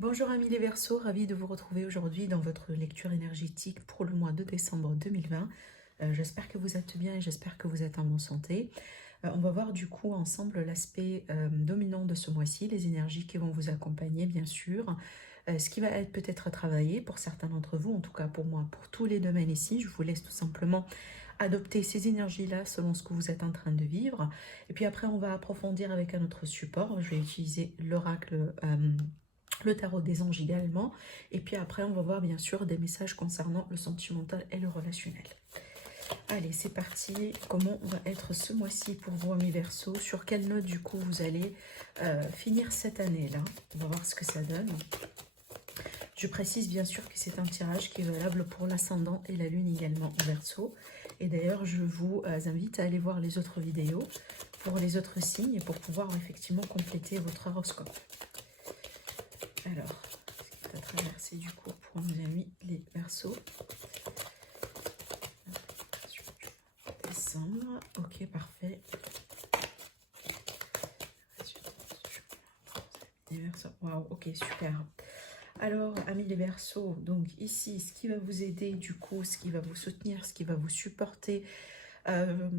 Bonjour amis les Verseaux, ravi de vous retrouver aujourd'hui dans votre lecture énergétique pour le mois de décembre 2020. J'espère que vous êtes bien et j'espère que vous êtes en bonne santé. On va voir du coup ensemble l'aspect dominant de ce mois-ci, les énergies qui vont vous accompagner bien sûr, ce qui va être peut-être travaillé pour certains d'entre vous, en tout cas pour moi, pour tous les domaines ici. Je vous laisse tout simplement adopter ces énergies-là selon ce que vous êtes en train de vivre. Et puis après, on va approfondir avec un autre support. Je vais utiliser l'oracle, le tarot des anges également. Et puis après, on va voir bien sûr des messages concernant le sentimental et le relationnel. Allez, c'est parti. Comment on va être ce mois-ci pour vous, amis Verseaux? Sur quelle note, du coup, vous allez finir cette année-là? On va voir ce que ça donne. Je précise bien sûr que c'est un tirage qui est valable pour l'ascendant et la lune également en Verseau. Et d'ailleurs, je vous invite à aller voir les autres vidéos pour les autres signes pour pouvoir effectivement compléter votre horoscope. Alors, ce qui va traverser du coup pour nos amis les Verseaux. Décembre, ok, parfait. Les Verseaux, waouh, ok, super. Alors, amis les Verseaux, donc ici, ce qui va vous aider du coup, ce qui va vous soutenir, ce qui va vous supporter,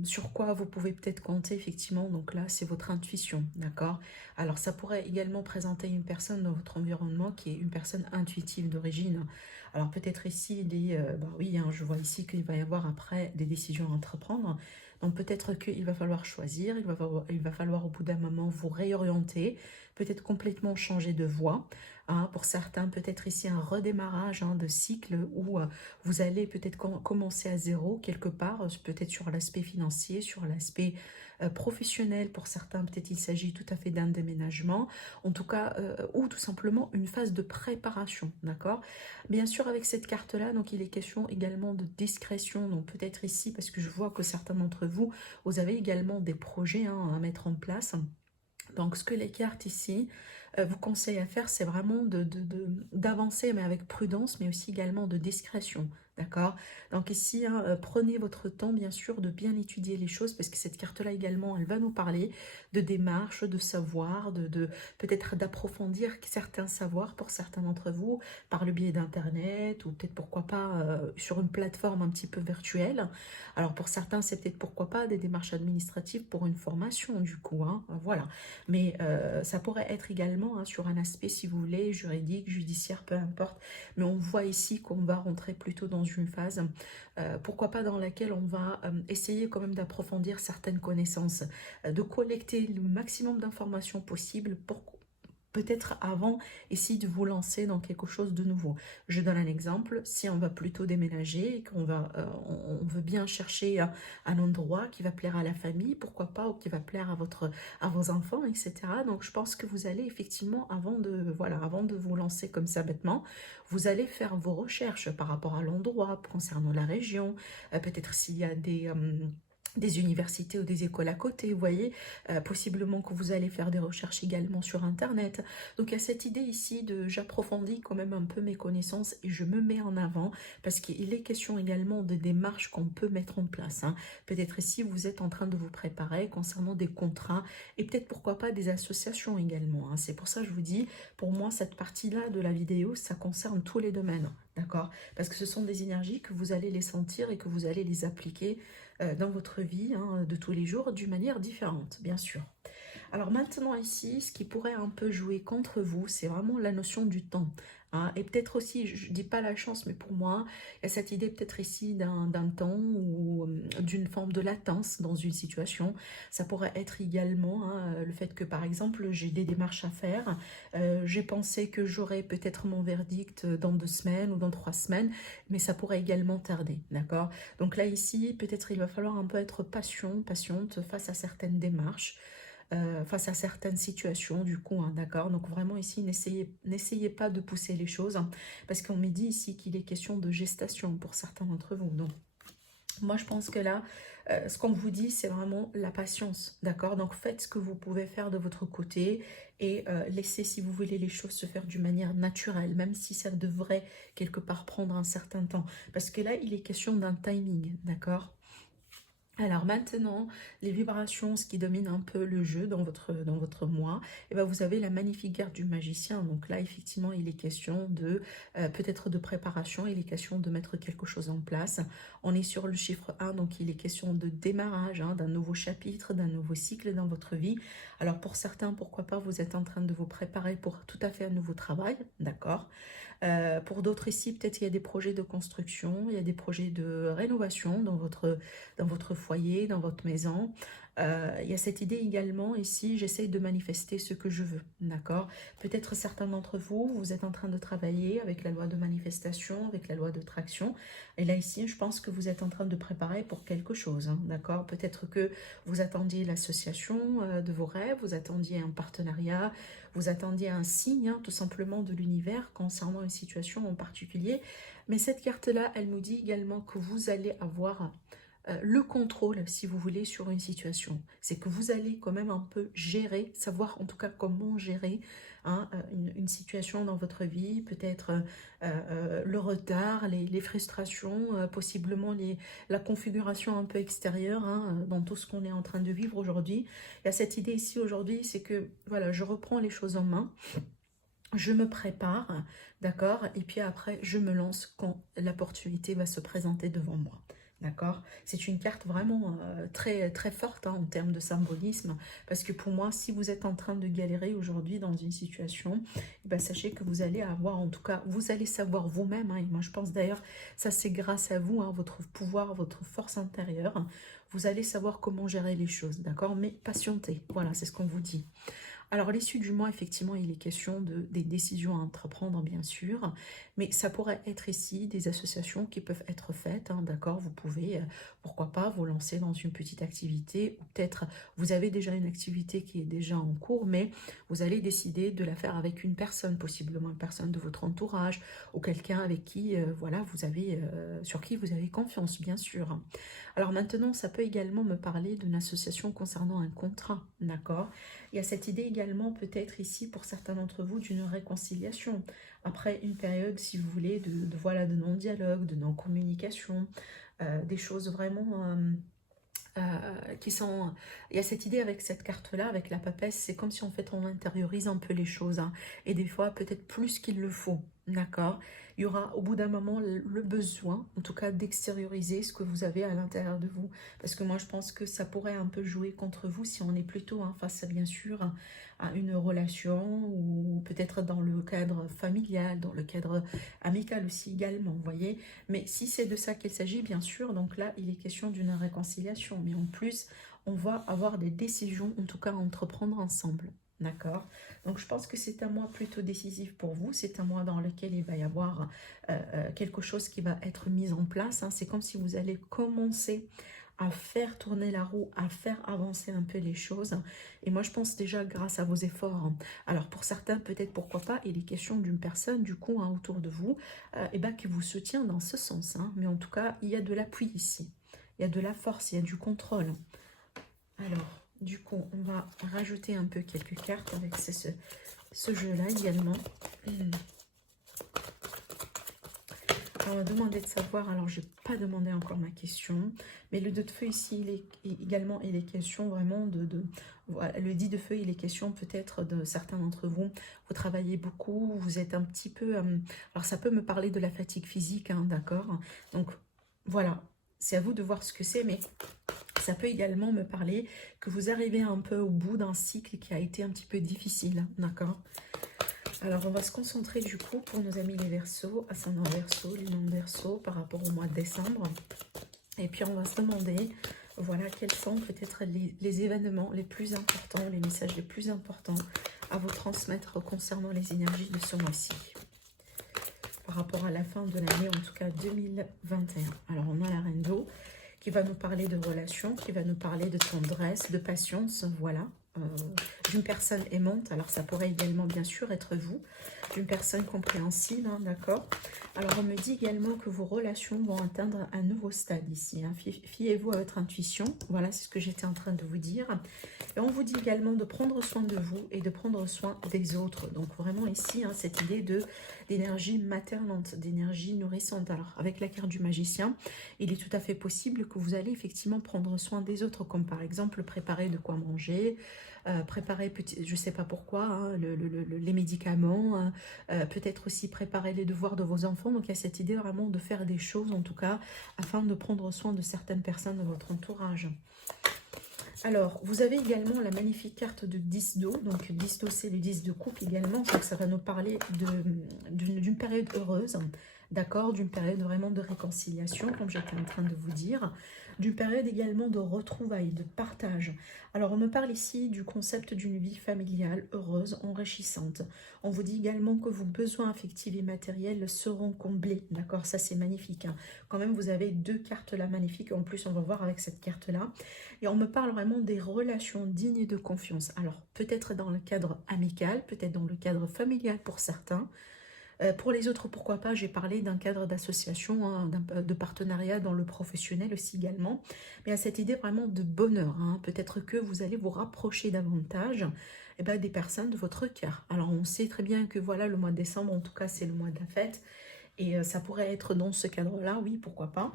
sur quoi vous pouvez peut-être compter effectivement, donc là c'est votre intuition, d'accord. Alors ça pourrait également présenter une personne dans votre environnement qui est une personne intuitive d'origine. Alors peut-être ici oui, hein, je vois ici qu'il va y avoir après des décisions à entreprendre, donc peut-être qu'il va falloir choisir, il va falloir au bout d'un moment vous réorienter, peut-être complètement changer de voie, hein. Pour certains peut-être ici un redémarrage, hein, de cycle où vous allez peut-être commencer à zéro quelque part, peut-être sur l'aspect financier, sur l'aspect professionnel. Pour certains, peut-être il s'agit tout à fait d'un déménagement, en tout cas, ou tout simplement une phase de préparation, d'accord. Bien sûr, avec cette carte-là, donc il est question également de discrétion, donc peut-être ici, parce que je vois que certains d'entre vous, vous avez également des projets, hein, à mettre en place. Donc, ce que les cartes ici vous conseillent à faire, c'est vraiment d'avancer, mais avec prudence, mais aussi également de discrétion. D'accord. Donc ici, hein, prenez votre temps, bien sûr, de bien étudier les choses, parce que cette carte-là également, elle va nous parler de démarche, de savoir, peut-être d'approfondir certains savoirs pour certains d'entre vous, par le biais d'Internet, ou peut-être pourquoi pas sur une plateforme un petit peu virtuelle. Alors pour certains, c'est peut-être pourquoi pas des démarches administratives pour une formation, du coup, hein, voilà. Mais ça pourrait être également, hein, sur un aspect, si vous voulez, juridique, judiciaire, peu importe. Mais on voit ici qu'on va rentrer plutôt dans une phase, pourquoi pas dans laquelle on va essayer quand même d'approfondir certaines connaissances, de collecter le maximum d'informations possibles pour peut-être avant, essayer de vous lancer dans quelque chose de nouveau. Je donne un exemple, si on va plutôt déménager et on veut bien chercher un endroit qui va plaire à la famille, pourquoi pas, ou qui va plaire à vos enfants, etc. Donc je pense que vous allez effectivement, avant de vous lancer comme ça bêtement, vous allez faire vos recherches par rapport à l'endroit, concernant la région, peut-être s'il y a des universités ou des écoles à côté, vous voyez, possiblement que vous allez faire des recherches également sur Internet. Donc il y a cette idée ici de j'approfondis quand même un peu mes connaissances et je me mets en avant, parce qu'il est question également de démarches qu'on peut mettre en place, hein. Peut-être ici vous êtes en train de vous préparer concernant des contrats et peut-être pourquoi pas des associations également, hein. C'est pour ça que je vous dis, pour moi cette partie-là de la vidéo, ça concerne tous les domaines, d'accord? Parce que ce sont des énergies que vous allez les sentir et que vous allez les appliquer dans votre vie, hein, de tous les jours d'une manière différente, bien sûr. Alors maintenant ici, ce qui pourrait un peu jouer contre vous, c'est vraiment la notion du temps, hein. Et peut-être aussi, je ne dis pas la chance, mais pour moi, il y a cette idée peut-être ici d'un temps ou d'une forme de latence dans une situation. Ça pourrait être également, hein, le fait que par exemple, j'ai des démarches à faire. J'ai pensé que j'aurais peut-être mon verdict dans 2 semaines ou dans 3 semaines, mais ça pourrait également tarder, d'accord? Donc là ici, peut-être il va falloir un peu être patiente face à certaines démarches, face à certaines situations du coup, hein, d'accord. Donc vraiment ici, n'essayez pas de pousser les choses, hein, parce qu'on me dit ici qu'il est question de gestation pour certains d'entre vous. Donc moi je pense que là, ce qu'on vous dit, c'est vraiment la patience, d'accord. Donc faites ce que vous pouvez faire de votre côté et laissez, si vous voulez, les choses se faire d'une manière naturelle, même si ça devrait quelque part prendre un certain temps, parce que là il est question d'un timing, d'accord. Alors maintenant, les vibrations, ce qui domine un peu le jeu dans votre moi, et ben vous avez la magnifique carte du magicien. Donc là, effectivement, il est question de peut-être de préparation, il est question de mettre quelque chose en place. On est sur le chiffre 1, donc il est question de démarrage, hein, d'un nouveau chapitre, d'un nouveau cycle dans votre vie. Alors pour certains, pourquoi pas, vous êtes en train de vous préparer pour tout à fait un nouveau travail, d'accord. Pour d'autres ici, peut-être il y a des projets de construction, il y a des projets de rénovation dans votre foyer, dans votre maison. Il y a cette idée également ici, j'essaye de manifester ce que je veux, d'accord. Peut-être certains d'entre vous, vous êtes en train de travailler avec la loi de manifestation, avec la loi d'attraction. Et là ici, je pense que vous êtes en train de préparer pour quelque chose, hein, d'accord. Peut-être que vous attendiez l'association de vos rêves, vous attendiez un partenariat, vous attendiez un signe, hein, tout simplement de l'univers concernant une situation en particulier. Mais cette carte-là, elle nous dit également que vous allez avoir le contrôle, si vous voulez, sur une situation. C'est que vous allez quand même un peu gérer, savoir en tout cas comment gérer, hein, une situation dans votre vie, peut-être le retard, les frustrations, possiblement la configuration un peu extérieure, hein, dans tout ce qu'on est en train de vivre aujourd'hui. Il y a cette idée ici aujourd'hui, c'est que voilà, je reprends les choses en main. Je me prépare, d'accord? Et puis après, je me lance quand l'opportunité va se présenter devant moi. D'accord? C'est une carte vraiment très, très forte, hein, en termes de symbolisme. Parce que pour moi, si vous êtes en train de galérer aujourd'hui dans une situation, eh ben, sachez que vous allez avoir, en tout cas, vous allez savoir vous-même, hein, et moi je pense d'ailleurs, ça c'est grâce à vous, hein, votre pouvoir, votre force intérieure. Vous allez savoir comment gérer les choses, d'accord? Mais patientez, voilà, c'est ce qu'on vous dit. Alors, à l'issue du mois, effectivement, il est question des décisions à entreprendre, bien sûr, mais ça pourrait être ici des associations qui peuvent être faites, hein, d'accord. Vous pouvez, pourquoi pas, vous lancer dans une petite activité, ou peut-être vous avez déjà une activité qui est déjà en cours, mais vous allez décider de la faire avec une personne, possiblement une personne de votre entourage, ou quelqu'un avec qui, voilà, sur qui vous avez confiance, bien sûr. Alors maintenant, ça peut également me parler d'une association concernant un contrat, d'accord. Il y a cette idée également peut-être ici pour certains d'entre vous d'une réconciliation. Après une période, si vous voulez, voilà, de non-dialogue, de non-communication, des choses vraiment qui sont... Il y a cette idée avec cette carte-là, avec la papesse, c'est comme si en fait on intériorise un peu les choses, hein, et des fois peut-être plus qu'il le faut, d'accord. Il y aura au bout d'un moment le besoin, en tout cas d'extérioriser ce que vous avez à l'intérieur de vous, parce que moi je pense que ça pourrait un peu jouer contre vous si on est plutôt, hein, face à bien sûr à une relation, ou peut-être dans le cadre familial, dans le cadre amical aussi également, vous voyez. Mais si c'est de ça qu'il s'agit, bien sûr, donc là, il est question d'une réconciliation. Mais en plus, on va avoir des décisions, en tout cas, à entreprendre ensemble. D'accord? Donc, je pense que c'est un mois plutôt décisif pour vous. C'est un mois dans lequel il va y avoir quelque chose qui va être mis en place, hein. C'est comme si vous allez commencer à faire tourner la roue, à faire avancer un peu les choses. Et moi, je pense déjà grâce à vos efforts, hein. Alors, pour certains, peut-être pourquoi pas, il est question d'une personne, du coup, hein, autour de vous, et ben, qui vous soutient dans ce sens, hein. Mais en tout cas, il y a de l'appui ici. Il y a de la force, il y a du contrôle. Alors, du coup, on va rajouter un peu quelques cartes avec ce jeu-là également. On m'a demandé de savoir, alors je n'ai pas demandé encore ma question, mais le 2 de feu ici, il est question vraiment voilà, le 10 de feu, il est question peut-être de certains d'entre vous, vous travaillez beaucoup, vous êtes un petit peu, alors ça peut me parler de la fatigue physique, hein, d'accord. Donc voilà, c'est à vous de voir ce que c'est, mais ça peut également me parler que vous arrivez un peu au bout d'un cycle qui a été un petit peu difficile, d'accord. Alors, on va se concentrer du coup pour nos amis les Verseaux, ascendant Verseau, lunaire Verseau, par rapport au mois de décembre. Et puis, on va se demander, voilà, quels sont peut-être les événements les plus importants, les messages les plus importants à vous transmettre concernant les énergies de ce mois-ci. Par rapport à la fin de l'année, en tout cas 2021. Alors, on a la Reine d'eau qui va nous parler de relations, qui va nous parler de tendresse, de patience, voilà, d'une personne aimante. Alors ça pourrait également bien sûr être vous, d'une personne compréhensive, hein, d'accord. Alors on me dit également que vos relations vont atteindre un nouveau stade ici, hein. Fiez-vous à votre intuition, voilà, c'est ce que j'étais en train de vous dire. Et on vous dit également de prendre soin de vous et de prendre soin des autres. Donc vraiment ici, hein, cette idée d'énergie maternante, d'énergie nourrissante. Alors avec la carte du magicien, il est tout à fait possible que vous allez effectivement prendre soin des autres, comme par exemple préparer de quoi manger, préparer, je ne sais pas pourquoi, hein, les médicaments, hein, peut-être aussi préparer les devoirs de vos enfants. Donc il y a cette idée vraiment de faire des choses, en tout cas, afin de prendre soin de certaines personnes de votre entourage. Alors, vous avez également la magnifique carte de 10 d'eau. Donc 10 d'eau, c'est le 10 de coupe également. Donc ça va nous parler d'une période heureuse, d'accord, d'une période vraiment de réconciliation, comme j'étais en train de vous dire, d'une période également de retrouvailles, de partage. Alors on me parle ici du concept d'une vie familiale heureuse, enrichissante. On vous dit également que vos besoins affectifs et matériels seront comblés, d'accord, ça c'est magnifique, hein. Quand même vous avez deux cartes là magnifiques, en plus on va voir avec cette carte là. Et on me parle vraiment des relations dignes et de confiance. Alors peut-être dans le cadre amical, peut-être dans le cadre familial pour certains. Pour les autres, pourquoi pas, j'ai parlé d'un cadre d'association, hein, de partenariat dans le professionnel aussi également. Mais à cette idée vraiment de bonheur, hein. Peut-être que vous allez vous rapprocher davantage des personnes de votre cœur. Alors on sait très bien que voilà, le mois de décembre, en tout cas c'est le mois de la fête. Et ça pourrait être dans ce cadre-là, oui, pourquoi pas.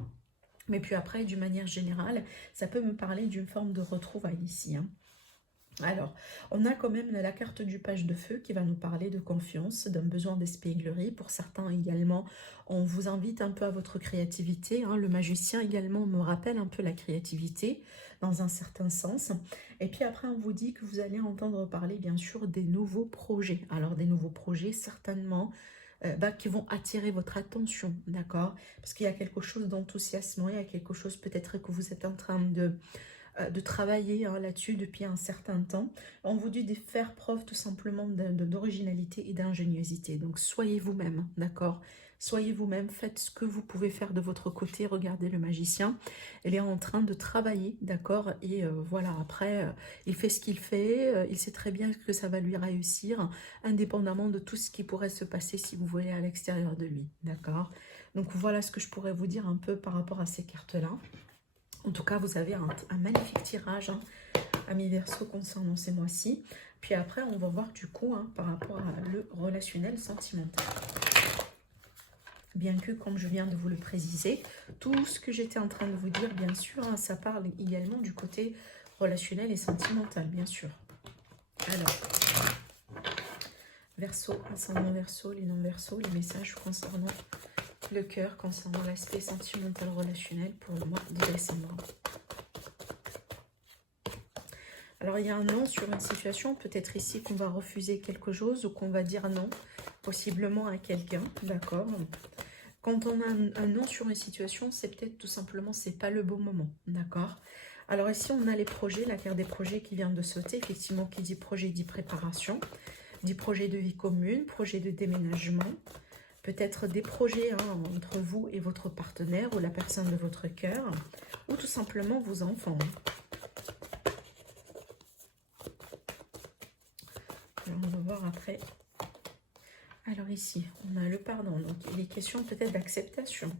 Mais puis après, d'une manière générale, ça peut me parler d'une forme de retrouvailles ici, hein. Alors, on a quand même la carte du page de feu qui va nous parler de confiance, d'un besoin d'espièglerie. Pour certains également, on vous invite un peu à votre créativité, hein. Le magicien également me rappelle un peu la créativité dans un certain sens. Et puis après, on vous dit que vous allez entendre parler bien sûr des nouveaux projets. Alors, des nouveaux projets certainement qui vont attirer votre attention, d'accord? Parce qu'il y a quelque chose d'enthousiasmant, il y a quelque chose peut-être que vous êtes en train de travailler, hein, là-dessus depuis un certain temps. On vous dit de faire preuve tout simplement d'originalité et d'ingéniosité. Donc soyez vous-même, d'accord? Soyez vous-même, faites ce que vous pouvez faire de votre côté. Regardez le magicien, il est en train de travailler, d'accord? Et voilà, après, il fait ce qu'il fait, il sait très bien que ça va lui réussir, indépendamment de tout ce qui pourrait se passer si vous voulez à l'extérieur de lui, d'accord? Donc voilà ce que je pourrais vous dire un peu par rapport à ces cartes-là. En tout cas, vous avez un magnifique tirage, hein, amis Verseau, concernant ces mois-ci. Puis après, on va voir du coup, hein, par rapport à le relationnel sentimental. Bien que, comme je viens de vous le préciser, tout ce que j'étais en train de vous dire, bien sûr, hein, ça parle également du côté relationnel et sentimental, bien sûr. Alors, Verseau, ascendant Verseau, les non-Verseau, les messages concernant le cœur, concernant l'aspect sentimental relationnel pour le mois de décembre. Alors, il y a un non sur une situation, peut-être ici qu'on va refuser quelque chose ou qu'on va dire non, possiblement à quelqu'un, d'accord? Quand on a un non sur une situation, c'est peut-être tout simplement, c'est pas le bon moment, d'accord? Alors ici, on a les projets, la carte des projets qui vient de sauter, effectivement, qui dit projet dit préparation, dit projet de vie commune, projet de déménagement, peut-être des projets, hein, entre vous et votre partenaire ou la personne de votre cœur, ou tout simplement vos enfants. Alors, on va voir après. Alors ici, on a le pardon. Donc, il est question peut-être d'acceptation.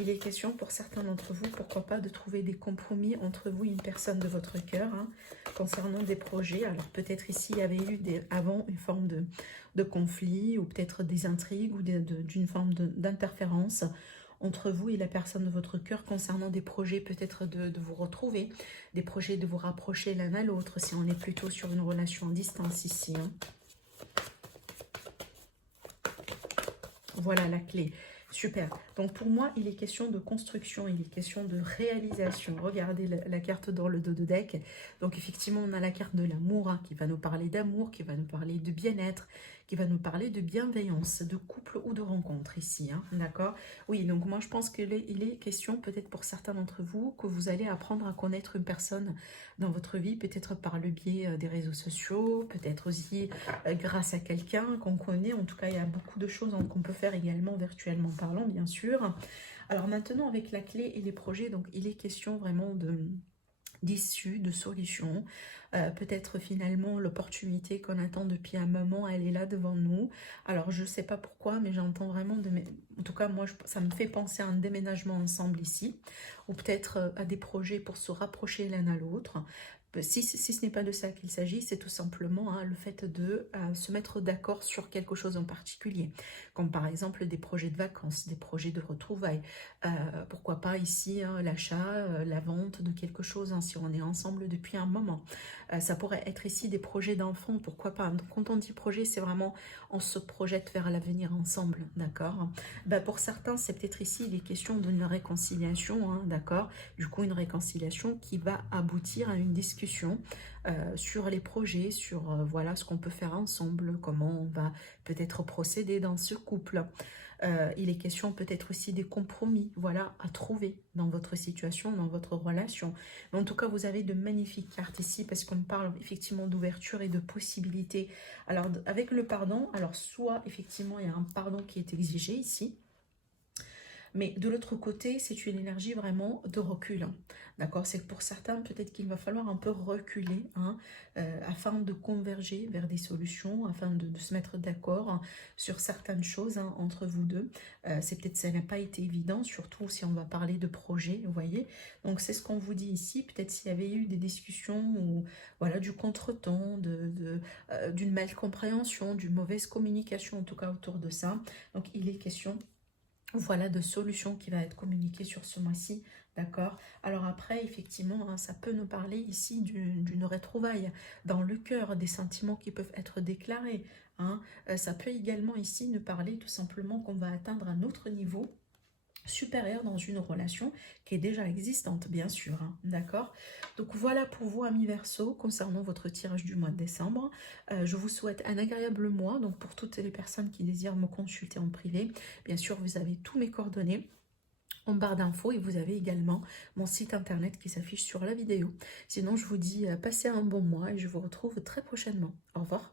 Il est question pour certains d'entre vous, pourquoi pas, de trouver des compromis entre vous et une personne de votre cœur, hein, concernant des projets. Alors peut-être ici, il y avait eu avant une forme de conflit ou peut-être des intrigues ou d'une forme d'interférence entre vous et la personne de votre cœur concernant des projets peut-être de vous retrouver, des projets de vous rapprocher l'un à l'autre, si on est plutôt sur une relation à distance ici, hein. Voilà la clé. Super. Donc pour moi, il est question de construction, il est question de réalisation. Regardez la carte dans le dos de deck. Donc effectivement, on a la carte de l'amour, hein, qui va nous parler d'amour, qui va nous parler de bien-être, qui va nous parler de bienveillance, de couple ou de rencontre ici, hein, d'accord? Oui, donc moi je pense qu'il est question peut-être pour certains d'entre vous que vous allez apprendre à connaître une personne dans votre vie, peut-être par le biais des réseaux sociaux, peut-être aussi grâce à quelqu'un qu'on connaît. En tout cas, il y a beaucoup de choses qu'on peut faire également virtuellement parlant, bien sûr. Alors maintenant, avec la clé et les projets, donc il est question vraiment d'issue, de solution. Peut-être finalement l'opportunité qu'on attend depuis un moment, elle est là devant nous. Alors je ne sais pas pourquoi, mais j'entends vraiment, en tout cas moi ça me fait penser à un déménagement ensemble ici, ou peut-être à des projets pour se rapprocher l'un à l'autre. Si ce n'est pas de ça qu'il s'agit, c'est tout simplement le fait de se mettre d'accord sur quelque chose en particulier, comme par exemple des projets de vacances, des projets de retrouvailles, pourquoi pas ici l'achat, la vente de quelque chose, si on est ensemble depuis un moment. Ça pourrait être ici des projets d'enfants, pourquoi pas. Donc, quand on dit projet, c'est vraiment on se projette vers l'avenir ensemble, d'accord. Pour certains, c'est peut-être ici les questions d'une réconciliation, d'accord. Du coup, une réconciliation qui va aboutir à une discussion sur les projets, sur voilà ce qu'on peut faire ensemble, comment on va peut-être procéder dans ce couple. Il est question peut-être aussi des compromis, voilà, à trouver dans votre situation, dans votre relation. Mais en tout cas, vous avez de magnifiques cartes ici parce qu'on parle effectivement d'ouverture et de possibilités. Alors, avec le pardon, alors soit effectivement il y a un pardon qui est exigé ici, mais de l'autre côté, c'est une énergie vraiment de recul. D'accord. C'est que pour certains, peut-être qu'il va falloir un peu reculer afin de converger vers des solutions, afin de se mettre d'accord sur certaines choses entre vous deux. C'est peut-être ça n'a pas été évident, surtout si on va parler de projet, vous voyez. Donc c'est ce qu'on vous dit ici. Peut-être s'il y avait eu des discussions ou voilà du contretemps, d'une malcompréhension, d'une mauvaise communication en tout cas autour de ça. Donc il est question voilà de solutions qui va être communiquée sur ce mois-ci, d'accord. Alors après, effectivement, ça peut nous parler ici d'une retrouvaille dans le cœur, des sentiments qui peuvent être déclarés. Ça peut également ici nous parler tout simplement qu'on va atteindre un autre niveau supérieure dans une relation qui est déjà existante, bien sûr, d'accord. Donc voilà pour vous, amis Verseau, concernant votre tirage du mois de décembre. Je vous souhaite un agréable mois. Donc pour toutes les personnes qui désirent me consulter en privé, bien sûr, vous avez tous mes coordonnées en barre d'infos et vous avez également mon site internet qui s'affiche sur la vidéo. Sinon, je vous dis passez un bon mois et je vous retrouve très prochainement. Au revoir.